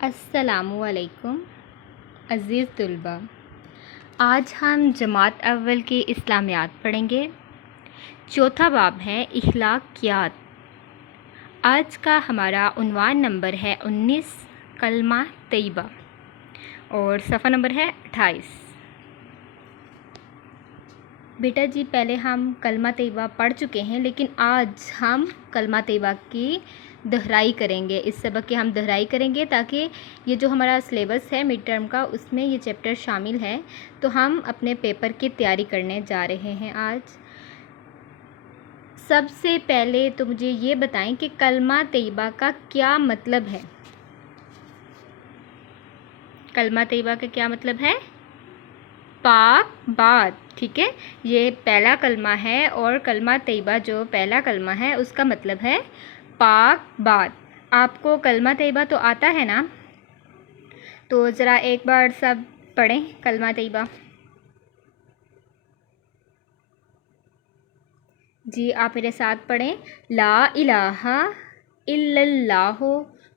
السلام علیکم عزیز طلباء، آج ہم جماعت اول کے اسلامیات پڑھیں گے۔ چوتھا باب ہے اخلاقیات۔ آج کا ہمارا عنوان نمبر ہے 19 کلمہ طیبہ اور صفحہ نمبر ہے 28۔ بیٹا جی پہلے ہم کلمہ طیبہ پڑھ چکے ہیں، لیکن آج ہم کلمہ طیبہ کی دہرائی کریں گے۔ اس سبق کی ہم دہرائی کریں گے تاکہ یہ جو ہمارا سلیبس ہے مڈ ٹرم کا، اس میں یہ چیپٹر شامل ہے، تو ہم اپنے پیپر کی تیاری کرنے جا رہے ہیں۔ آج سب سے پہلے تو مجھے یہ بتائیں کہ کلمہ طیبہ کا کیا مطلب ہے؟ کلمہ طیبہ کا کیا مطلب ہے؟ پاک بات، ٹھیک ہے، یہ پہلا کلمہ ہے اور کلمہ طیبہ جو پہلا کلمہ ہے اس کا مطلب ہے پاک بات۔ آپ کو کلمہ طیبہ تو آتا ہے نا؟ تو ذرا ایک بار سب پڑھیں کلمہ طیبہ۔ جی آپ میرے ساتھ پڑھیں، لا الہ الا اللہ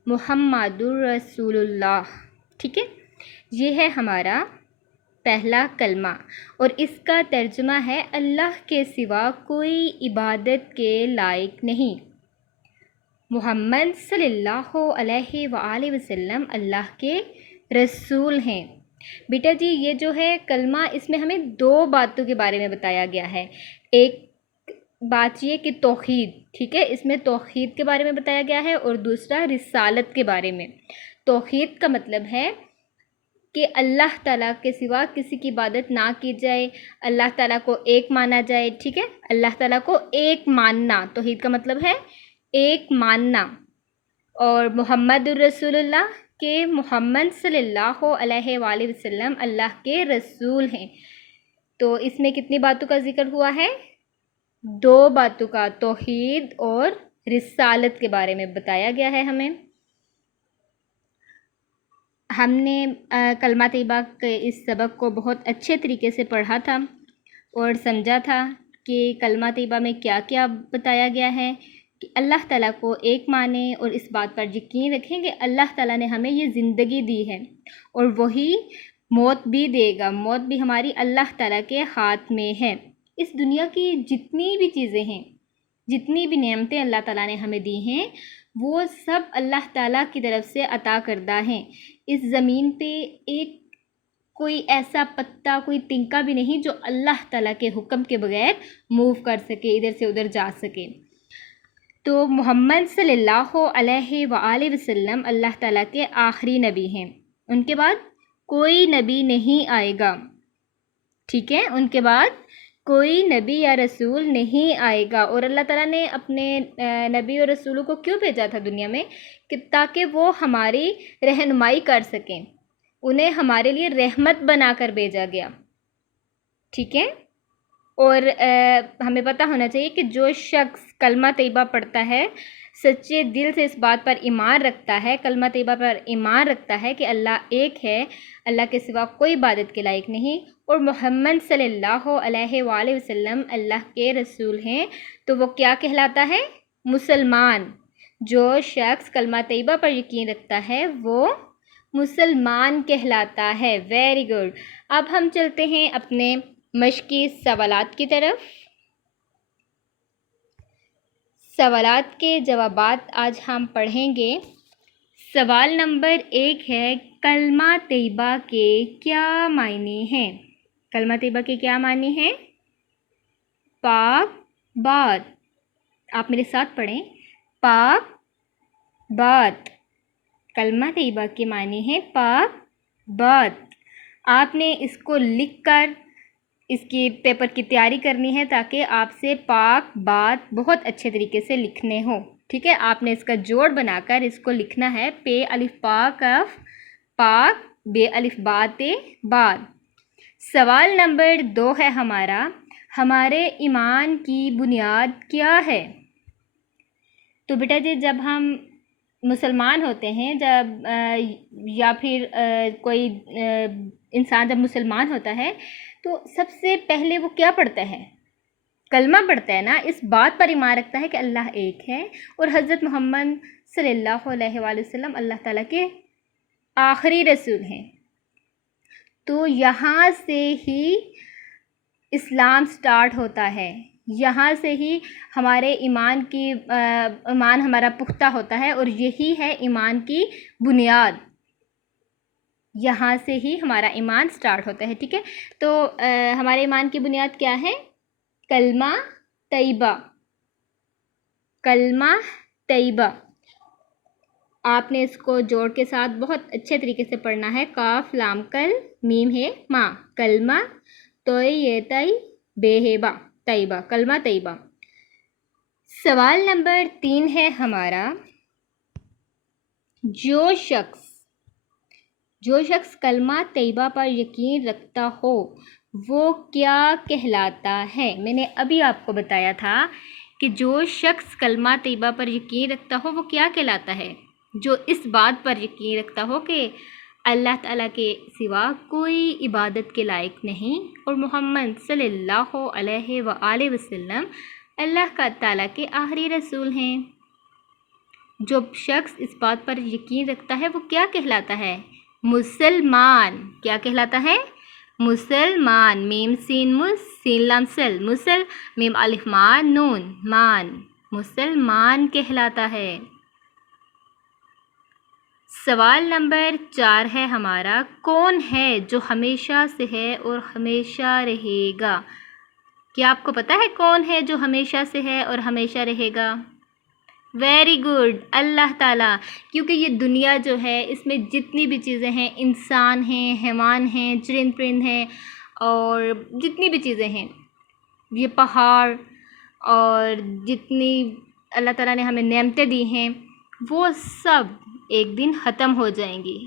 محمد الرسول اللہ، ٹھیک ہے، یہ ہے ہمارا پہلا کلمہ اور اس کا ترجمہ ہے اللہ کے سوا کوئی عبادت کے لائق نہیں۔ محمد صلی اللہ علیہ وآلہ وسلم اللہ کے رسول ہیں۔ بیٹا جی یہ جو ہے کلمہ، اس میں ہمیں دو باتوں کے بارے میں بتایا گیا ہے۔ ایک بات یہ کہ توحید، ٹھیک ہے، اس میں توحید کے بارے میں بتایا گیا ہے، اور دوسرا رسالت کے بارے میں۔ توحید کا مطلب ہے کہ اللہ تعالیٰ کے سوا کسی کی عبادت نہ کی جائے، اللہ تعالیٰ کو ایک مانا جائے، ٹھیک ہے، اللہ تعالیٰ کو ایک ماننا، توحید کا مطلب ہے ایک ماننا۔ اور محمد الرسول اللہ، کہ محمد صلی اللہ علیہ وآلہ وسلم اللہ کے رسول ہیں۔ تو اس میں کتنی باتوں کا ذکر ہوا ہے؟ دو باتوں کا، توحید اور رسالت کے بارے میں بتایا گیا ہے ہمیں۔ ہم نے کلمہ طیبہ کے اس سبق کو بہت اچھے طریقے سے پڑھا تھا اور سمجھا تھا کہ کلمہ طیبہ میں کیا کیا بتایا گیا ہے، کہ اللہ تعالیٰ کو ایک مانیں اور اس بات پر یقین رکھیں کہ اللہ تعالیٰ نے ہمیں یہ زندگی دی ہے اور وہی موت بھی دے گا، موت بھی ہماری اللہ تعالیٰ کے ہاتھ میں ہے۔ اس دنیا کی جتنی بھی چیزیں ہیں، جتنی بھی نعمتیں اللہ تعالیٰ نے ہمیں دی ہیں، وہ سب اللہ تعالیٰ کی طرف سے عطا کردہ ہیں۔ اس زمین پہ ایک کوئی ایسا پتا، کوئی تنکا بھی نہیں جو اللہ تعالیٰ کے حکم کے بغیر موو کر سکے، ادھر سے ادھر جا سکے۔ تو محمد صلی اللہ علیہ وآلہ وسلم اللہ تعالیٰ کے آخری نبی ہیں، ان کے بعد کوئی نبی نہیں آئے گا، ٹھیک ہے، ان کے بعد کوئی نبی یا رسول نہیں آئے گا۔ اور اللہ تعالیٰ نے اپنے نبی اور رسولوں کو کیوں بھیجا تھا دنیا میں؟ کہ تاکہ وہ ہماری رہنمائی کر سکیں، انہیں ہمارے لیے رحمت بنا کر بھیجا گیا، ٹھیک ہے۔ اور ہمیں پتہ ہونا چاہیے کہ جو شخص کلمہ طیبہ پڑھتا ہے، سچے دل سے اس بات پر ایمان رکھتا ہے، کلمہ طیبہ پر ایمان رکھتا ہے کہ اللہ ایک ہے، اللہ کے سوا کوئی عبادت کے لائق نہیں، اور محمد صلی اللہ علیہ وآلہ وسلم اللہ کے رسول ہیں، تو وہ کیا کہلاتا ہے؟ مسلمان۔ جو شخص کلمہ طیبہ پر یقین رکھتا ہے وہ مسلمان کہلاتا ہے۔ Very good. اب ہم چلتے ہیں اپنے مشقی سوالات کی طرف۔ سوالات کے جوابات آج ہم پڑھیں گے۔ سوال نمبر 1 ہے، کلمہ طیبہ کے کیا معنی ہیں؟ کلمہ طیبہ کے کیا معنی ہیں؟ پاک بات۔ آپ میرے ساتھ پڑھیں، پاک بات۔ کلمہ طیبہ کے معنی ہے پاک بات۔ آپ نے اس کو لکھ کر اس کی پیپر کی تیاری کرنی ہے تاکہ آپ سے پاک بات بہت اچھے طریقے سے لکھنے ہوں، ٹھیک ہے۔ آپ نے اس کا جوڑ بنا کر اس کو لکھنا ہے، پے الف پا کف پاک، بے الف بات بات۔ سوال نمبر 2 ہے ہمارا، ہمارے ایمان کی بنیاد کیا ہے؟ تو بیٹا جی جب ہم مسلمان ہوتے ہیں، جب یا پھر کوئی انسان جب مسلمان ہوتا ہے تو سب سے پہلے وہ کیا پڑھتا ہے؟ کلمہ پڑھتا ہے نا، اس بات پر ایمان رکھتا ہے کہ اللہ ایک ہے اور حضرت محمد صلی اللہ علیہ وآلہ وسلم اللہ تعالیٰ کے آخری رسول ہیں۔ تو یہاں سے ہی اسلام سٹارٹ ہوتا ہے، یہاں سے ہی ہمارے ایمان ہمارا پختہ ہوتا ہے، اور یہی ہے ایمان کی بنیاد، یہاں سے ہی ہمارا ایمان سٹارٹ ہوتا ہے، ٹھیک ہے۔ تو ہمارے ایمان کی بنیاد کیا ہے؟ کلمہ طیبہ، کلمہ طیبہ۔ آپ نے اس کو جوڑ کے ساتھ بہت اچھے طریقے سے پڑھنا ہے۔ کاف لام کل میم ہے ماں، کلمہ طیبہ، طیبہ، کلمہ طیبہ۔ سوال نمبر 3 ہے ہمارا، جو شخص کلمہ طیبہ پر یقین رکھتا ہو وہ کیا کہلاتا ہے؟ میں نے ابھی آپ کو بتایا تھا کہ جو شخص کلمہ طیبہ پر یقین رکھتا ہو وہ کیا کہلاتا ہے؟ جو اس بات پر یقین رکھتا ہو کہ اللہ تعالیٰ کے سوا کوئی عبادت کے لائق نہیں، اور محمد صلی اللہ علیہ وآلہ وسلم اللہ تعالیٰ کے آخری رسول ہیں۔ جو شخص اس بات پر یقین رکھتا ہے وہ کیا کہلاتا ہے؟ مسلمان۔ کیا کہلاتا ہے؟ مسلمان۔ میم سین مس، سین لام سل، مسل، میم الف مان نون، مان، مسلمان کہلاتا ہے۔ سوال نمبر 4 ہے ہمارا، کون ہے جو ہمیشہ سے ہے اور ہمیشہ رہے گا؟ کیا آپ کو پتہ ہے کون ہے جو ہمیشہ سے ہے اور ہمیشہ رہے گا؟ ویری گڈ، اللہ تعالیٰ۔ کیونکہ یہ دنیا جو ہے اس میں جتنی بھی چیزیں ہیں، انسان ہیں، حیوان ہیں، چرند پرند ہیں، اور جتنی بھی چیزیں ہیں، یہ پہاڑ اور جتنی اللہ تعالیٰ نے ہمیں نعمتیں دی ہیں، وہ سب ایک دن ختم ہو جائیں گی،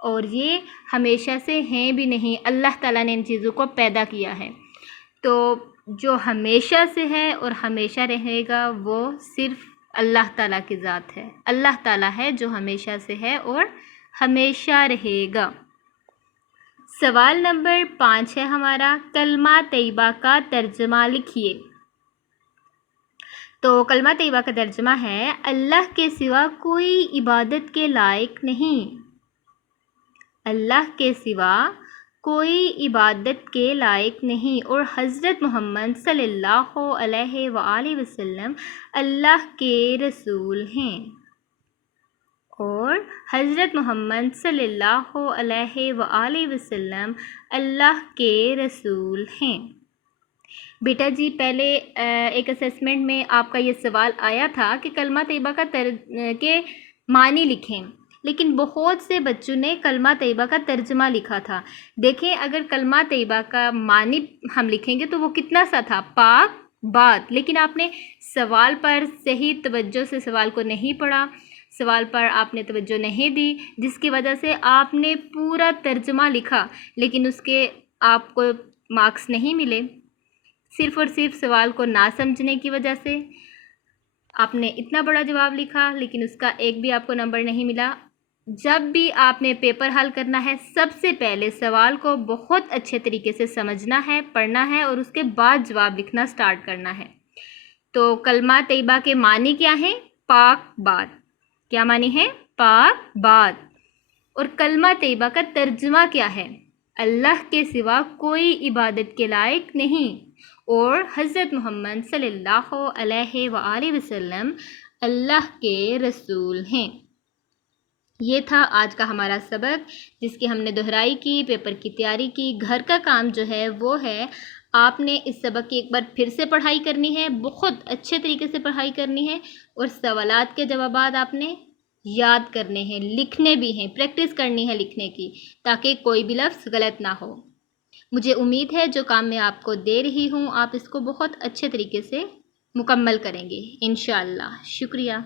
اور یہ ہمیشہ سے ہیں بھی نہیں۔ اللہ تعالیٰ نے ان چیزوں کو پیدا کیا ہے۔ تو جو ہمیشہ سے ہے اور ہمیشہ رہے گا وہ صرف اللہ تعالیٰ کی ذات ہے۔ اللہ تعالیٰ ہے جو ہمیشہ سے ہے اور ہمیشہ رہے گا۔ سوال نمبر 5 ہے ہمارا، کلمہ طیبہ کا ترجمہ لکھیے۔ تو کلمہ طیبہ کا ترجمہ ہے، اللہ کے سوا کوئی عبادت کے لائق نہیں، اللہ کے سوا کوئی عبادت کے لائق نہیں، اور حضرت محمد صلی اللہ علیہ وآلہ وسلم اللہ کے رسول ہیں، اور حضرت محمد صلی اللہ علیہ وآلہ وسلم اللہ کے رسول ہیں۔ بیٹا جی، پہلے ایک اسیسمنٹ میں آپ کا یہ سوال آیا تھا کہ کلمہ طیبہ کے معنی لکھیں، لیکن بہت سے بچوں نے کلمہ طیبہ کا ترجمہ لکھا تھا۔ دیکھیں، اگر کلمہ طیبہ کا معنی ہم لکھیں گے تو وہ کتنا سا تھا، پاک بات، لیکن آپ نے سوال پر صحیح توجہ سے سوال کو نہیں پڑھا، سوال پر آپ نے توجہ نہیں دی، جس کی وجہ سے آپ نے پورا ترجمہ لکھا لیکن اس کے آپ کو مارکس نہیں ملے، صرف اور صرف سوال کو نہ سمجھنے کی وجہ سے آپ نے اتنا بڑا جواب لکھا لیکن اس کا ایک بھی آپ کو نمبر نہیں ملا۔ جب بھی آپ نے پیپر حل کرنا ہے، سب سے پہلے سوال کو بہت اچھے طریقے سے سمجھنا ہے، پڑھنا ہے، اور اس کے بعد جواب لکھنا سٹارٹ کرنا ہے۔ تو کلمہ طیبہ کے معنی کیا ہیں؟ پاک بات۔ کیا معنی ہے؟ پاک بات۔ اور کلمہ طیبہ کا ترجمہ کیا ہے؟ اللہ کے سوا کوئی عبادت کے لائق نہیں، اور حضرت محمد صلی اللہ علیہ وآلہ وسلم اللہ کے رسول ہیں۔ یہ تھا آج کا ہمارا سبق، جس کی ہم نے دہرائی کی، پیپر کی تیاری کی۔ گھر کا کام جو ہے وہ ہے، آپ نے اس سبق کی ایک بار پھر سے پڑھائی کرنی ہے، بہت اچھے طریقے سے پڑھائی کرنی ہے، اور سوالات کے جوابات آپ نے یاد کرنے ہیں، لکھنے بھی ہیں، پریکٹس کرنی ہے لکھنے کی، تاکہ کوئی بھی لفظ غلط نہ ہو۔ مجھے امید ہے جو کام میں آپ کو دے رہی ہوں آپ اس کو بہت اچھے طریقے سے مکمل کریں گے انشاءاللہ۔ شکریہ۔